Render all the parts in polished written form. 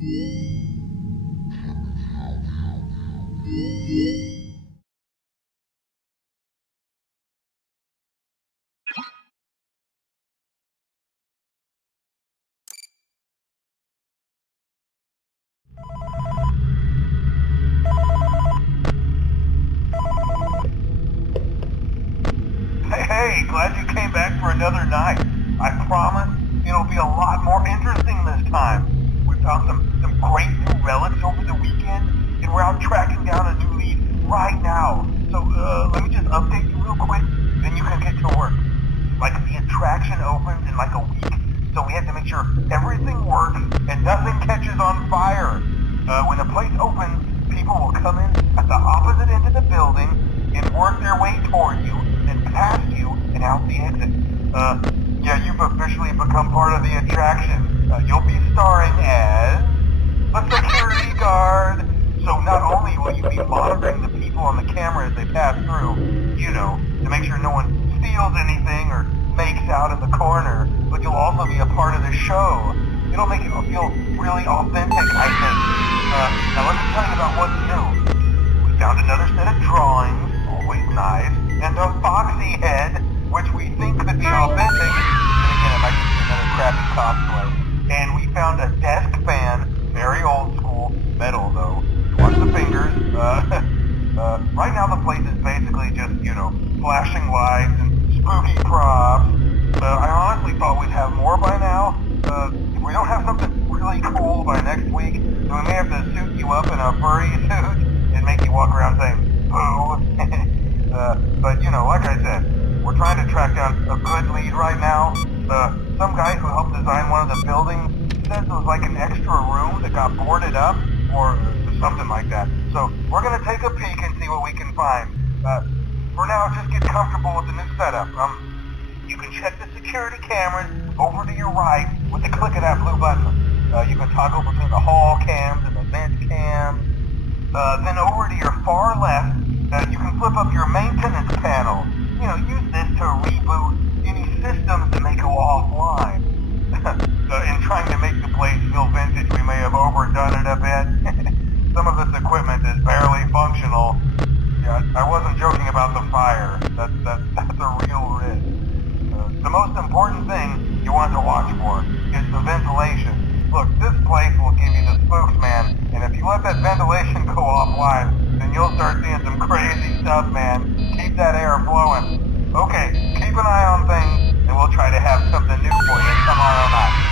Hey, glad you came back for another night. I promise it'll be a lot more interesting this time. We found some great new relics over the weekend, and we're out tracking down a new lead right now. So, let me just update you real quick, then you can get to work. Like, the attraction opens in like a week, so we have to make sure everything works and nothing catches on fire. When the place opens, people will come in at the opposite end of the building and work their way toward you, then past you, and out the exit. Yeah, you've officially become part of the attraction. You'll be starring as a security guard. So not only will you be monitoring the people on the camera as they pass through, you know, to make sure no one steals anything or makes out in the corner, but you'll also be a part of the show. It'll make it feel really authentic, I think. Now let me tell you about what's new. We found another set of drawings, always nice, and a foxy head, which we think could be authentic. And again, it might just be another crappy cosplay. And we found a desk fan, very old school, metal though. Watch the fingers. Right now the place is basically just, you know, flashing lights and spooky props. I honestly thought we'd have more by now. If we don't have something really cool by next week, then we may have to suit you up in a furry suit and make you walk around saying, boo. But, you know, like I said, we're trying to track down a good lead right now. Some guy who helped design one of the buildings says it was like an extra room that got boarded up, or something like that. So, we're gonna take a peek and see what we can find. For now, just get comfortable with the new setup. You can check the security cameras over to your right with the click of that blue button. You can toggle between the hall cams and the vent cams. Then over to your far left, you can flip up your maintenance panel. You know, use this to reboot any systems that may go offline. In trying to make the place feel vintage, we may have overdone it a bit. Some of this equipment is barely functional. Yeah, I wasn't joking about the fire. That's a real risk. The most important thing you want to watch for is the ventilation. Look, this place will give you the spooks, man, and if you let that ventilation go offline, then you'll start seeing some crazy stuff, man. Keep that air flowing. Okay, keep an eye on things, and we'll try to have something new for you tomorrow night.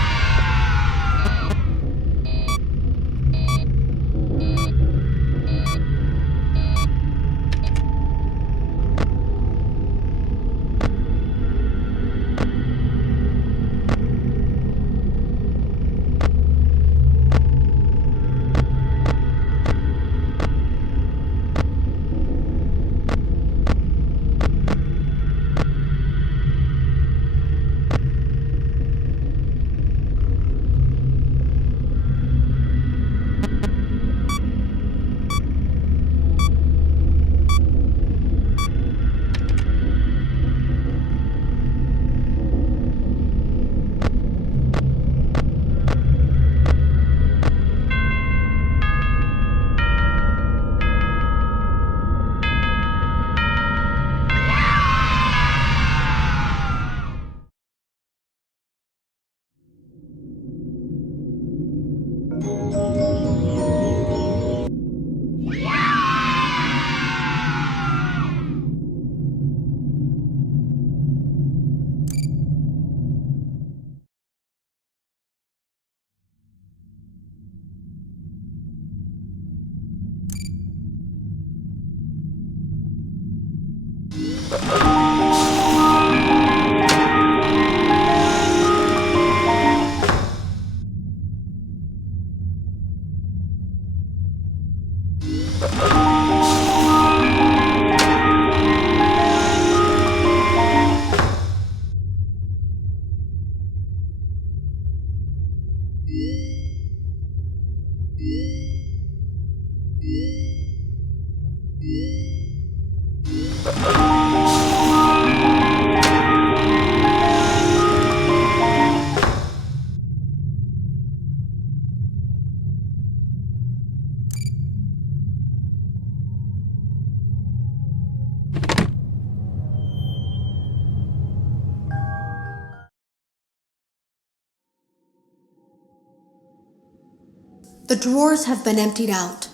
The drawers have been emptied out.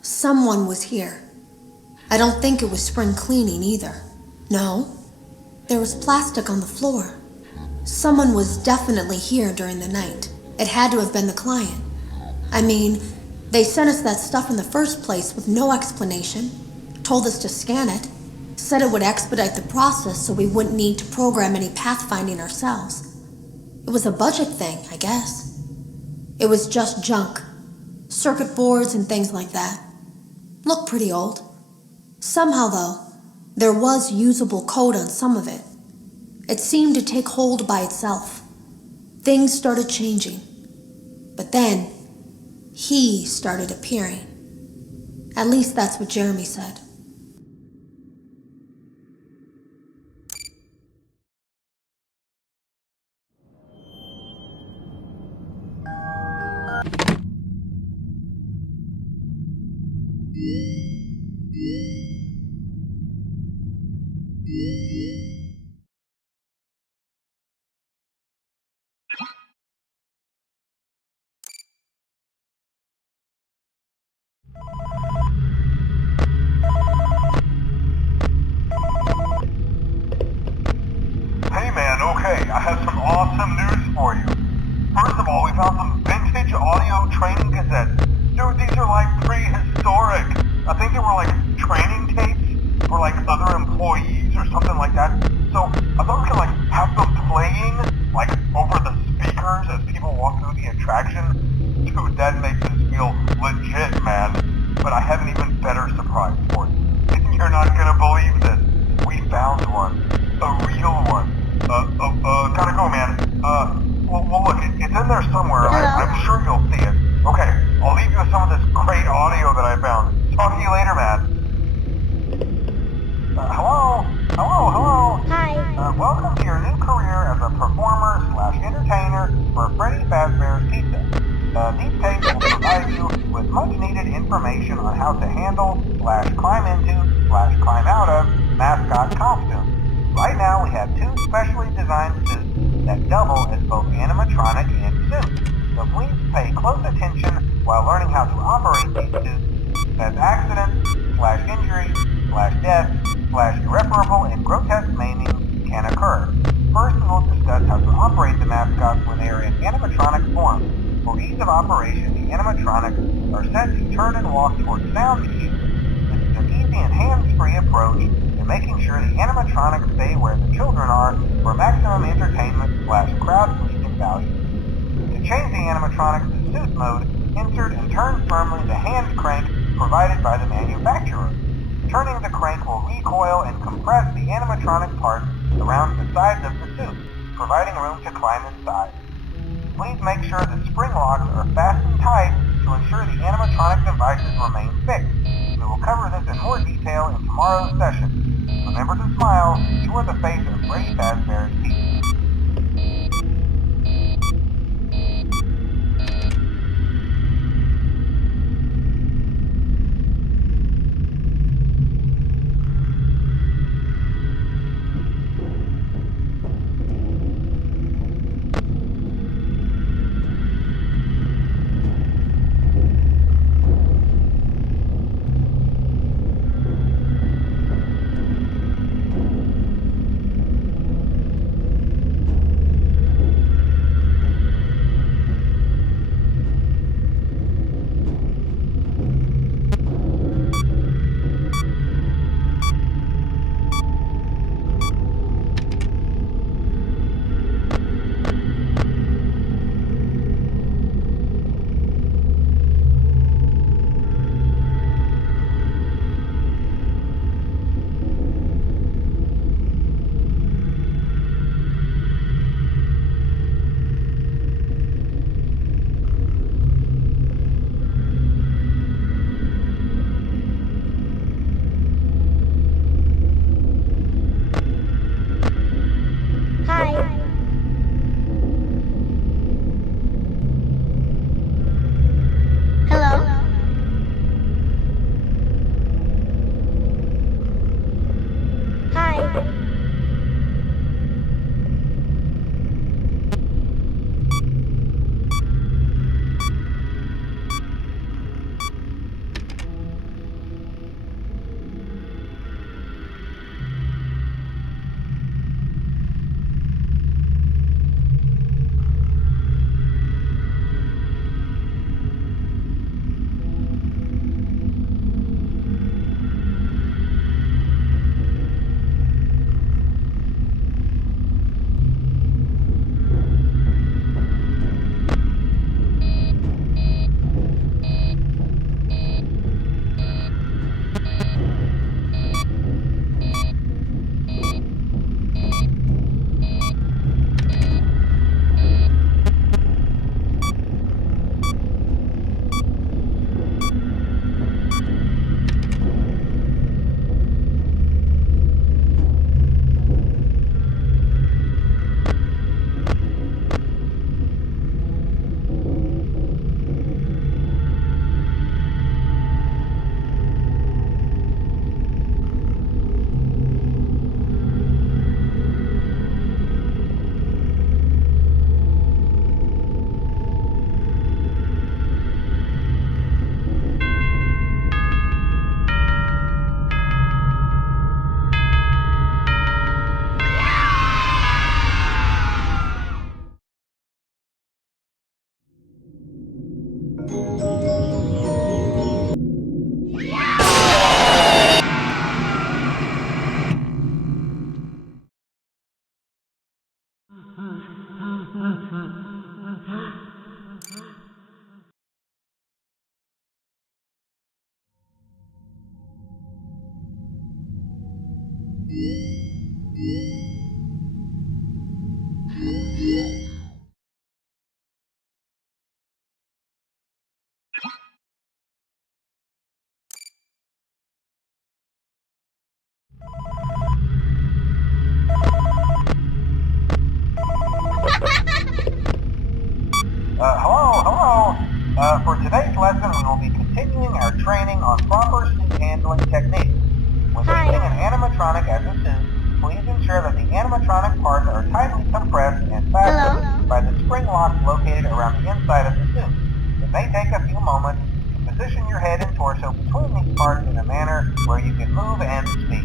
Someone was here. I don't think it was spring cleaning either. No, there was plastic on the floor. Someone was definitely here during the night. It had to have been the client. I mean, they sent us that stuff in the first place with no explanation, told us to scan it, said it would expedite the process so we wouldn't need to program any pathfinding ourselves. It was a budget thing, I guess. It was just junk. Circuit boards and things like that. Looked pretty old. Somehow, though, there was usable code on some of it. It seemed to take hold by itself. Things started changing. But then, he started appearing. At least that's what Jeremy said. Hey man, okay, I have some awesome news for you. First of all, we found some vintage audio training cassettes. Dude, these are like prehistoric. I think they were like training tapes for like other employees or something like that. So I thought we could like have them playing like over the speakers as people walk through the attraction. Dude, that makes us feel legit, man. But I have an even better surprise for you. You're not gonna believe this. We found one. A real one. Gotta go, man. Well, look, it's in there somewhere. I'm sure you'll see it. Okay, I'll leave you with some of this great audio that I found. Talk to you later, man. Hello? Hi. Welcome to your new career as a performer/entertainer for Freddy Fazbear's Pizza. These tapes will provide you with much-needed information on how to handle/climb into/climb out of mascot costumes. Right now, we have two specially designed suits that double as both animatronic and suit. So please pay close attention while learning how to operate these suits, as accidents/injury/death/irreparable and grotesque maiming can occur. First, we will discuss how to operate the mascots when they are in animatronic form. For ease of operation, the animatronics are set to turn and walk towards sound cues. This is an easy and hands-free approach to making sure the animatronics stay where the children are for maximum entertainment/crowd-pleasing value. To change the animatronics to suit mode, insert and turn firmly the hand crank provided by the manufacturer. Turning the crank will recoil and compress the animatronic parts around the sides of the suit, providing room to climb inside. Please make sure the spring locks are fastened tight to ensure the animatronic devices remain fixed. We will cover this in more detail in tomorrow's session. Remember to smile. You are the face of Freddy Fazbear's Pizza. today's lesson, we will be continuing our training on proper suit handling techniques. When using an animatronic as a suit, please ensure that the animatronic parts are tightly compressed and fastened by the spring locks located around the inside of the suit. It may take a few moments to position your head and torso between these parts in a manner where you can move and speak.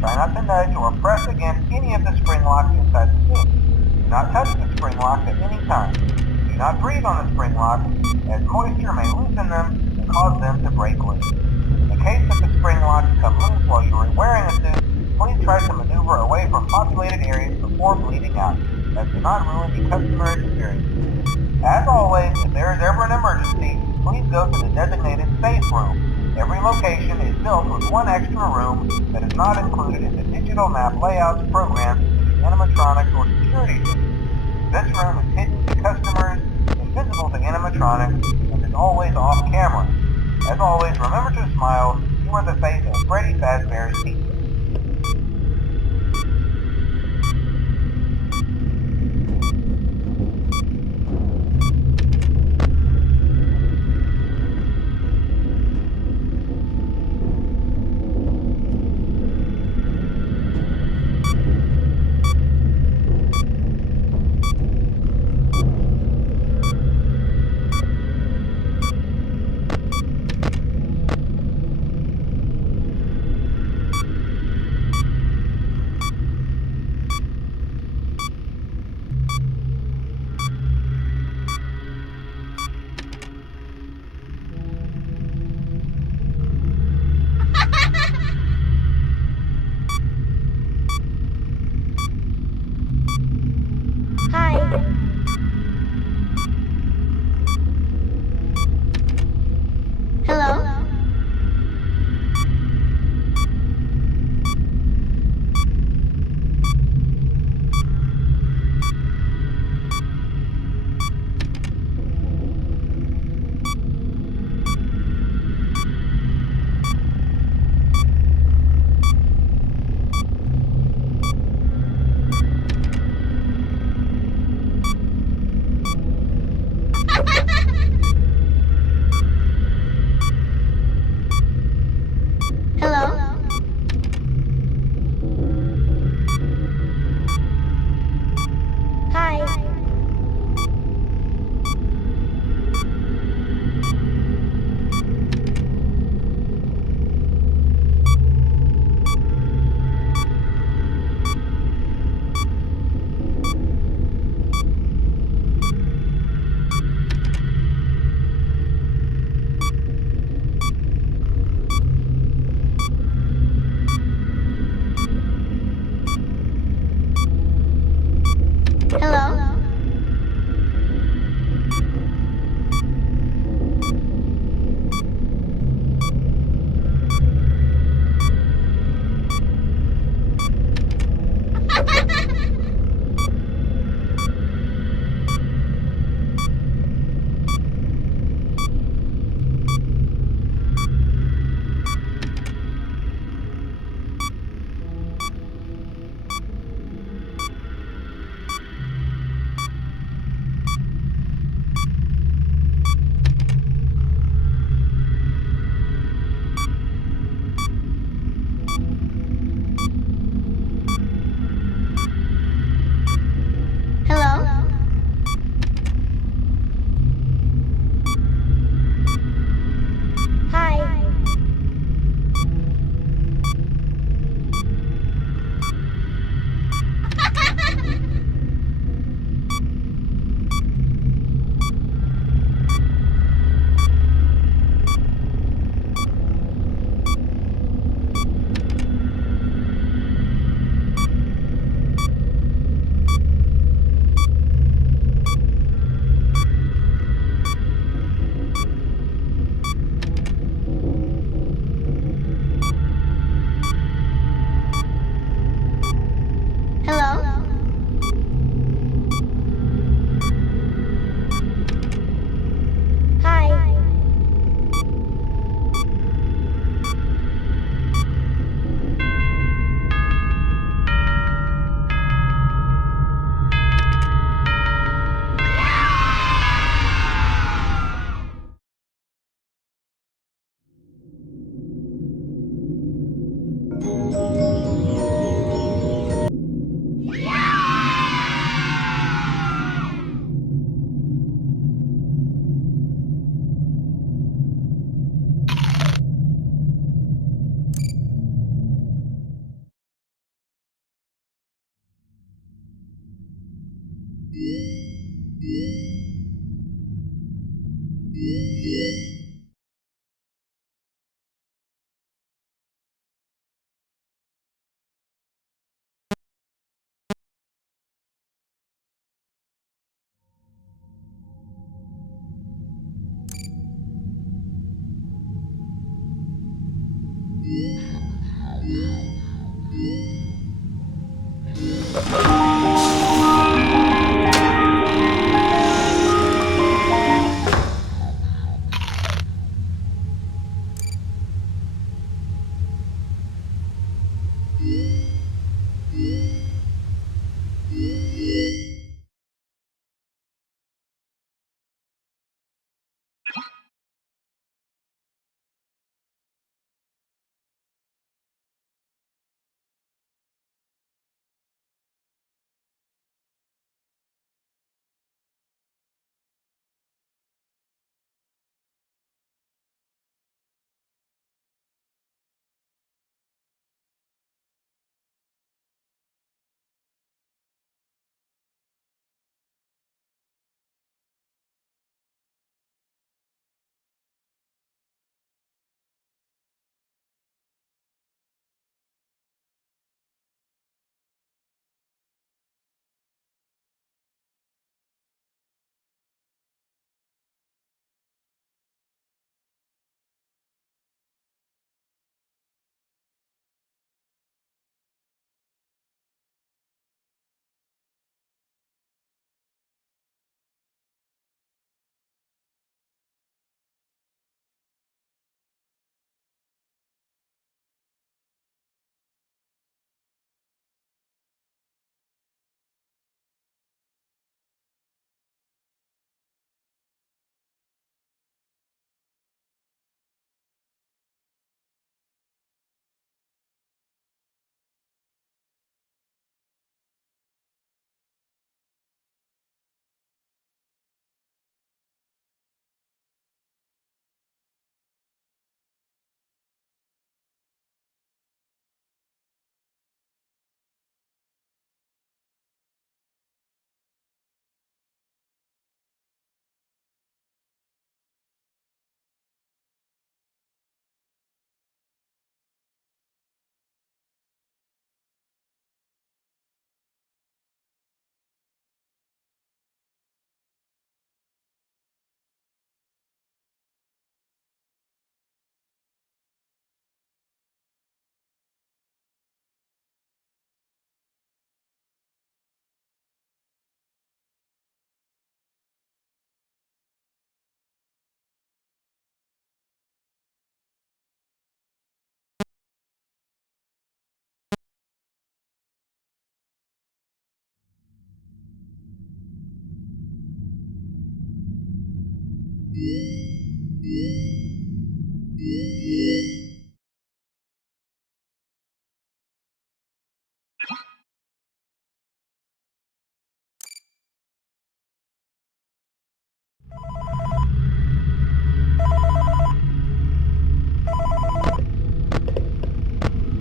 Try not to nudge or press against any of the spring locks inside the suit. Do not touch the spring locks at any time. Do not breathe on the spring locks, as moisture may loosen them and cause them to break loose. In the case that the spring locks come loose while you are wearing a suit, please try to maneuver away from populated areas before bleeding out. That does not ruin the customer experience. As always, if there is ever an emergency, please go to the designated safe room. Every location is built with one extra room that is not included in the digital map layouts programmed into the animatronics or security system. This room is hidden to customers, invisible to animatronics, and is always off camera. As always, remember to smile. You are the face of Freddy Fazbear's Pizza.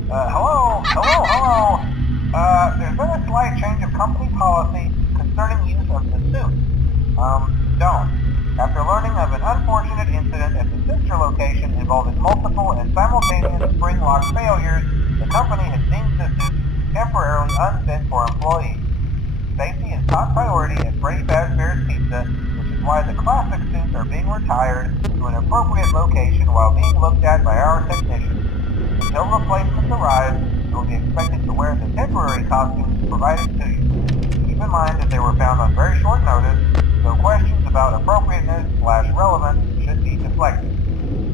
Hello. There's been a slight change of company policy concerning use of the suit. Don't. After learning of an unfortunate incident at the sister location involving multiple and simultaneous spring lock failures, the company has deemed the suit temporarily unfit for employees. Safety is top priority at Freddy Fazbear's Pizza, which is why the classic suits are being retired to an appropriate location while being looked at by our technicians. Until replacements arrive, you will be expected to wear the temporary costumes provided to you. Keep in mind that they were found on very short notice, so questions about appropriateness/relevance should be deflected.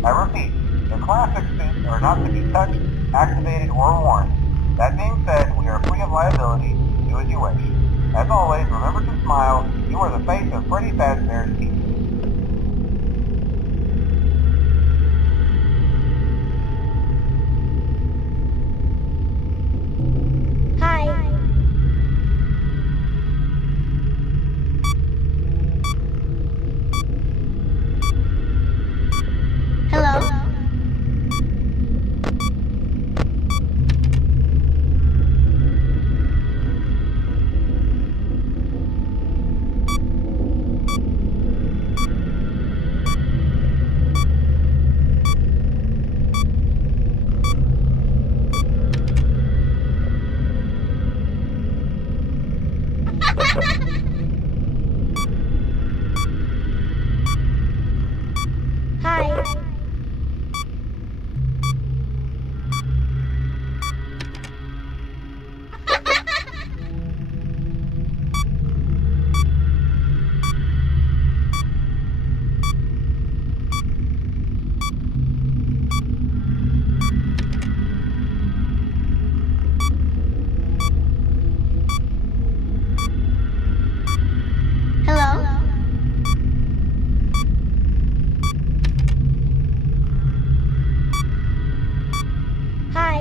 I repeat, the classic suits are not to be touched, activated, or worn. That being said, we are free of liability. Do as you wish. As always, remember to smile. You are the face of Freddy Fazbear's Pizza. Hi. Hello. Hi. Hello? Hi.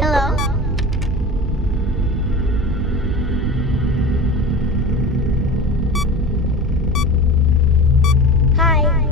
Hello? Hi.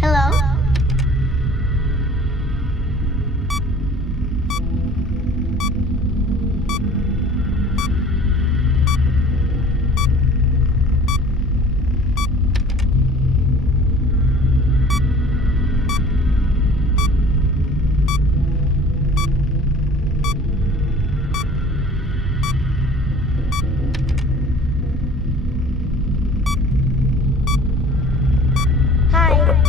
Hello? Hi.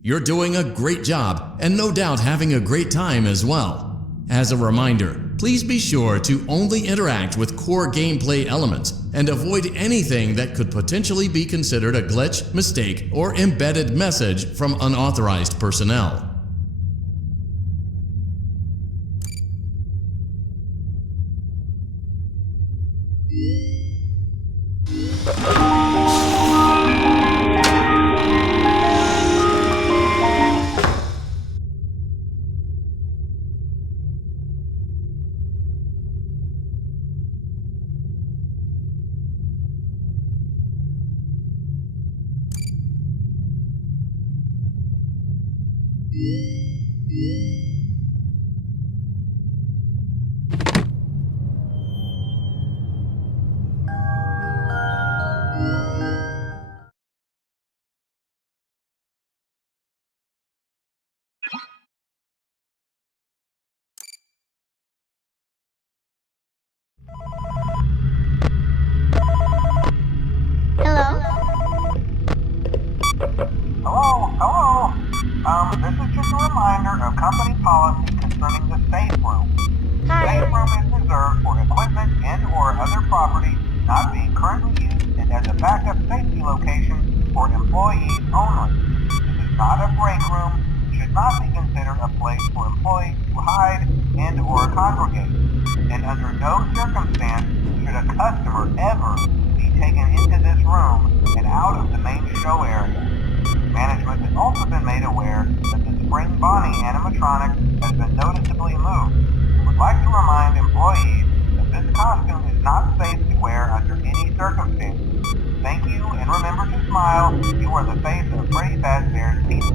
You're doing a great job, and no doubt having a great time as well. As a reminder, please be sure to only interact with core gameplay elements and avoid anything that could potentially be considered a glitch, mistake, or embedded message from unauthorized personnel. This is just a reminder of company policy concerning the safe room. The safe room is reserved for equipment and/or other property not being currently used and as a backup safety location for employees only. This is not a break room, should not be considered a place for employees to hide and/or congregate. And under no circumstance should a customer ever be taken into this room and out of the main show area. Management has also been made aware that the Spring Bonnie animatronic has been noticeably moved and would like to remind employees that this costume is not safe to wear under any circumstances. Thank you, and remember to smile. You are the face of Freddy Fazbear's Pizza.